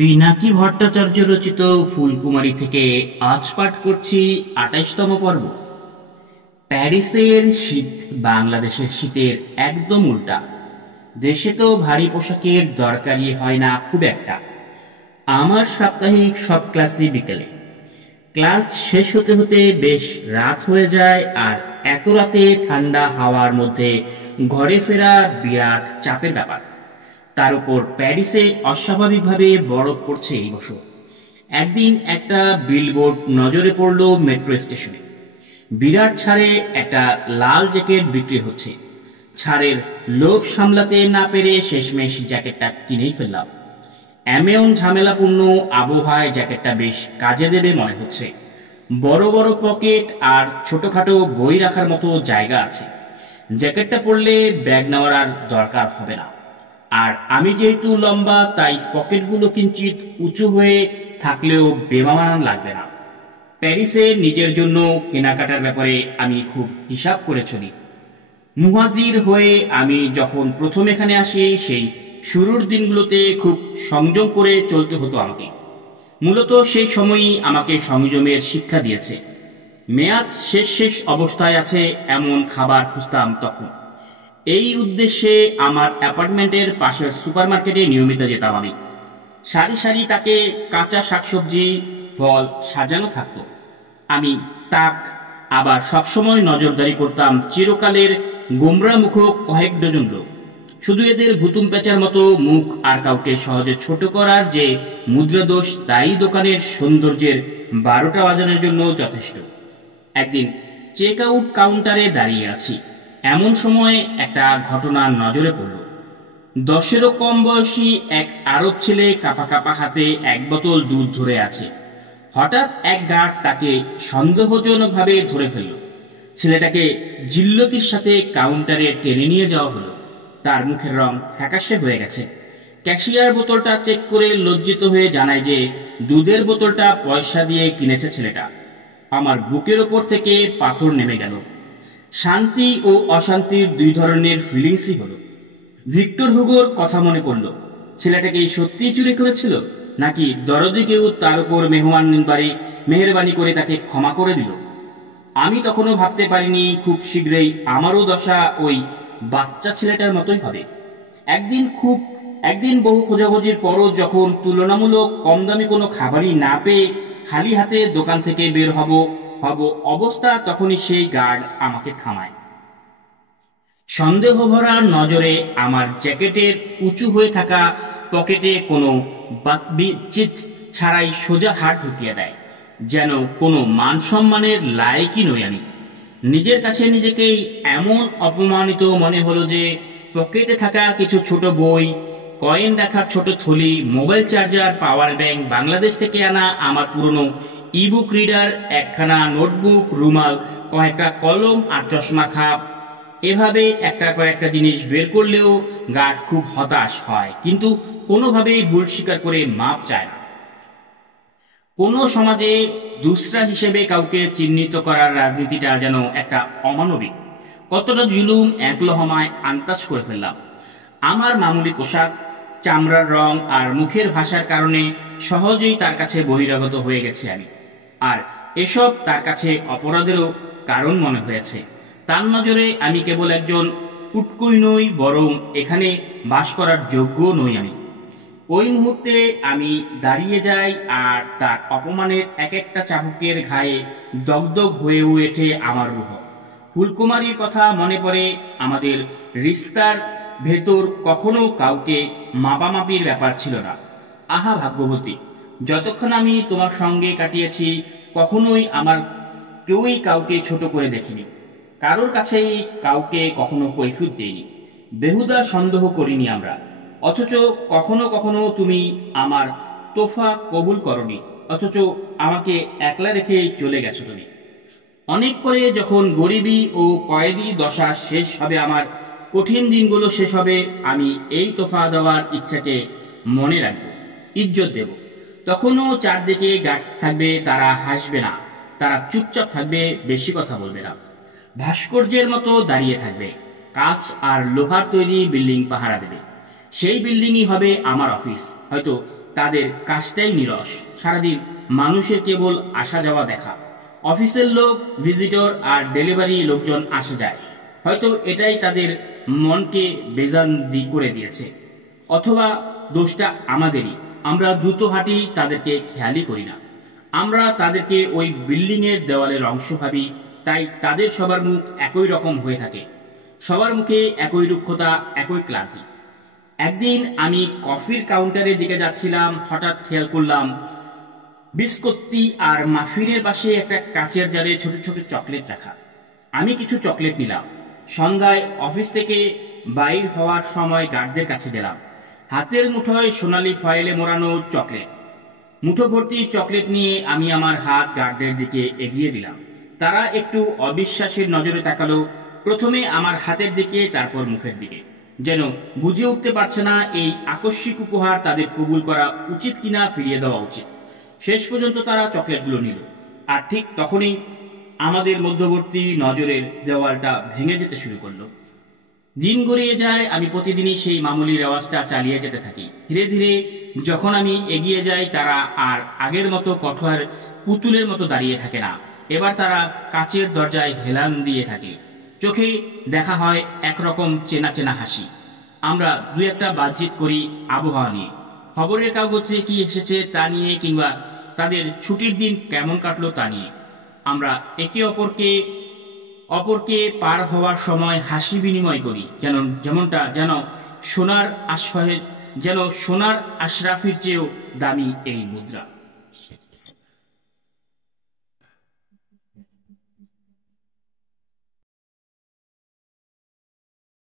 পিনাকি ভট্টাচার্য রচিত ফুলকুমারী থেকে আজ পাঠ করছি ২৮তম পর্ব। প্যারিসের শীত বাংলাদেশের শীতের একদম উল্টা। দেশে তো ভারী পোশাকের দরকারই হয় না খুব একটা। আমার সাপ্তাহিক সব ক্লাসই বিকেলে। ক্লাস শেষ হতে হতে বেশ রাত হয়ে যায়, আর এত রাতে ঠান্ডা হাওয়ার মধ্যে ঘরে ফেরা বিরাট চাপের ব্যাপার। তার উপর প্যারিসে অস্বাভাবিকভাবে বরফ পড়ছে এই বছর। একদিন একটা বিলবোর্ড নজরে পড়ল মেট্রো স্টেশনে। বিরাট ছাড়ে একটা লাল জ্যাকেট বিক্রি হচ্ছে। ছাড়ের লোভ সামলাতে না পেরে শেষমেশ জ্যাকেটটা কিনেই ফেললাম। এমন ঝামেলাপূর্ণ আবহাওয়ায় জ্যাকেটটা বেশ কাজে দেবে মনে হচ্ছে। বড় বড় পকেট আর ছোটখাটো বই রাখার মতো জায়গা আছে। জ্যাকেটটা পরলে ব্যাগ নেওয়ার আর দরকার হবে না। আর আমি যেহেতু লম্বা, তাই পকেটগুলো কিঞ্চিত উঁচু হয়ে থাকলেও বেমানান লাগবে না। প্যারিসে নিজের জন্য কেনাকাটার ব্যাপারে আমি খুব হিসাব করে চলি। মুহাজির হয়ে আমি যখন প্রথম এখানে আসি, সেই শুরুর দিনগুলোতে খুব সংযম করে চলতে হতো আমাকে। মূলত সেই সময়ই আমাকে সংযমের শিক্ষা দিয়েছে। মেয়াদ শেষ অবস্থায় আছে এমন খাবার খুঁজতাম তখন। এই উদ্দেশ্যে আমার অ্যাপার্টমেন্টের পাশের সুপারমার্কেটে নিয়মিত যেতাম আমি। সারি সারি তাকে কাঁচা শাকসবজি, ফল সাজানো থাকতো। আমি তাক আবার সবসময় নজরদারি করতাম চিরকালের গোমরামুখ কয়েক ডজন লোক। শুধু এদের ভুতুম পেঁচার মতো মুখ আর কাউকে সহজে ছোট করার যে মুদ্রাদোষ, তাই দোকানের সৌন্দর্যের ১২টা বাজানোর জন্য যথেষ্ট। একদিন চেক আউট কাউন্টারে দাঁড়িয়ে আছি, এমন সময় একটা ঘটনা নজরে পড়ল। ১০-এরও কম বয়সী এক আরব ছেলে কাপা কাপা হাতে এক বোতল দুধ ধরে আছে। হঠাৎ এক গার্ড তাকে সন্দেহজনকভাবে ধরে ফেলল। ছেলেটাকে জিল্লতির সাথে কাউন্টারে টেনে নিয়ে যাওয়া হলো। তার মুখের রং ফ্যাকাশে হয়ে গেছে। ক্যাশিয়ার বোতলটা চেক করে লজ্জিত হয়ে জানায় যে দুধের বোতলটা পয়সা দিয়ে কিনেছে ছেলেটা। আমার বুকের ওপর থেকে পাথর নেমে গেল। শান্তি ও অশান্তির দুই ধরনের ফিলিংসই হলো। ভিক্টর হুগোর কথা মনে পড়ল। ছেলেটাকে সত্যিই চুরি করেছিল, নাকি দরদি কেউ তার উপর মেহরবানি করে তাকে ক্ষমা করে দিল? আমি তখনও ভাবতে পারিনি খুব শীঘ্রই আমারও দশা ওই বাচ্চা ছেলেটার মতোই হবে। একদিন বহু খোঁজাখুঁজির পরও যখন তুলনামূলক কম দামি কোনো খাবারই না পেয়ে খালি হাতে দোকান থেকে বের হব অবস্থা, তখনই সেই গার্ড আমাকে থামায়। সন্দেহভরা নজরে আমার জ্যাকেটের উঁচু হয়ে থাকা পকেটে কোনো বিচ্ছিত ছাড়াই সোজা হাত ঢুকিয়ে দেয়, যেন কোনো মান সম্মানের লায়কই নই আমি। নিজের কাছে নিজেকেই এমন অপমানিত মনে হলো যে পকেটে থাকা কিছু ছোট বই, কয়েন রাখার ছোট থলি, mobile charger, power bank, Bangladesh থেকে আনা আমার পুরনো ইবুক রিডার, একখানা নোটবুক, রুমাল, কয়েকটা কলম আর চশমা খাপ, এভাবে একটা কয়েকটা জিনিস বের করলেও গার্ড খুব হতাশ হয়, কিন্তু কোনোভাবেই ভুল স্বীকার করে মাপ চায় না। কোনো সমাজে দুসরা হিসেবে কাউকে চিহ্নিত করার রাজনীতিটা যেন একটা অমানবিক। কতটা জুলুম এক লহমায় আন্দাজ করে ফেললাম। আমার মামুলি পোশাক, চামড়ার রং আর মুখের ভাষার কারণে সহজেই তার কাছে বহিরাগত হয়ে গেছে আমি। আর এসব তার কাছে অপরাধেরও কারণ মনে হয়েছে। তার নজরে আমি কেবল একজন উটকই নই, বরং এখানে বাস করার যোগ্য নই আমি। ওই মুহূর্তে আমি দাঁড়িয়ে যাই, আর তার অপমানের এক একটা চাবুকের ঘায়ে দগদগ হয়ে ওঠে আমার রুহ। ফুলকুমারীর কথা মনে পড়ে। আমাদের রিস্তার ভেতর কখনো কাউকে মাপামাপির ব্যাপার ছিল না। আহা ভাগ্যবতী, যতক্ষণ আমি তোমার সঙ্গে কাটিয়েছি কখনোই আমার কেউই কাউকে ছোট করে দেখিনি, কারোর কাছেই কাউকে কখনো কৈফিয়ত দেইনি, বেহুদা সন্দেহ করিনি আমরা। অথচ কখনো কখনো তুমি আমার তোফা কবুল করনি, অথচ আমাকে একলা রেখে চলে গেছো তুমি। অনেক পরে যখন গরিবী ও কয়েদি দশা শেষ হবে, আমার কঠিন দিনগুলো শেষ হবে, আমি এই তোফা দেওয়ার ইচ্ছাকে মনে রাখবো, ইজ্জত দেব। তখনও চারদিকে গার্ড থাকবে, তারা হাসবে না, তারা চুপচাপ থাকবে, বেশি কথা বলবে না, ভাস্কর্যের মতো দাঁড়িয়ে থাকবে, কাঁচ আর লোহার তৈরি বিল্ডিং পাহারা দেবে। সেই বিল্ডিংই হবে আমার অফিস। হয়তো তাদের কাজটাই নিরস। সারাদিন মানুষের কেবল আসা যাওয়া দেখা। অফিসের লোক, ভিজিটর আর ডেলিভারি লোকজন আসে যায়। হয়তো এটাই তাদের মনকে বেজান্দি করে দিয়েছে, অথবা দোষটা আমাদেরই। আমরা দ্রুত হাঁটি, তাদেরকে খেয়ালই করি না। আমরা তাদেরকে ওই বিল্ডিং এর দেওয়ালের অংশ ভাবি, তাই তাদের সবার মুখ একই রকম হয়ে থাকে। সবার মুখে একই রুক্ষতা, একই ক্লান্তি। একদিন আমি কফির কাউন্টারের দিকে যাচ্ছিলাম, হঠাৎ খেয়াল করলাম বিস্কুটি আর মাফিনের পাশে একটা কাচের জারে ছোট ছোট চকলেট রাখা। আমি কিছু চকলেট নিলাম। সন্ধ্যায় অফিস থেকে বাইর হওয়ার সময় গার্ডদের কাছে গেলাম। হাতের মুঠোয় সোনালী ফয়েলে মোড়ানো চকলেট। মুঠো ভর্তি চকলেট নিয়ে আমি আমার হাত গার্ডদের দিকে এগিয়ে দিলাম। তারা একটু অবিশ্বাসের নজরে তাকালো, প্রথমে আমার হাতের দিকে, তারপর মুখের দিকে, যেন বুঝে উঠতে পারছে না এই আকস্মিক উপহার তাদের কবুল করা উচিত কিনা, ফিরিয়ে দেওয়া উচিত। শেষ পর্যন্ত তারা চকলেটগুলো নিল। আর ঠিক তখনই আমাদের মধ্যবর্তী নজরের দেওয়ালটা ভেঙে যেতে শুরু করলো। দিন গড়িয়ে যায়, আমি প্রতিদিনই সেই মামুলি রেওয়াজটা চালিয়ে যেতে থাকি। ধীরে ধীরে যখন আমি এগিয়ে যাই, তারা আর আগের মতো কঠোর পুতুলের মতো দাঁড়িয়ে থাকে না। এবার তারা কাচের দরজায় হেলান দিয়ে থাকে। চোখে দেখা হয় একরকম চেনা চেনা হাসি। আমরা দু একটা বাতচিত করি আবহাওয়া নিয়ে, খবরের কাগজে কি এসেছে তা নিয়ে, কিংবা তাদের ছুটির দিন কেমন কাটলো তা নিয়ে। আমরা একে অপরকে পার হওয়ার সময় হাসি বিনিময় করি, যেন সোনার আশরাফির চেয়েও দামি এই মুদ্রা।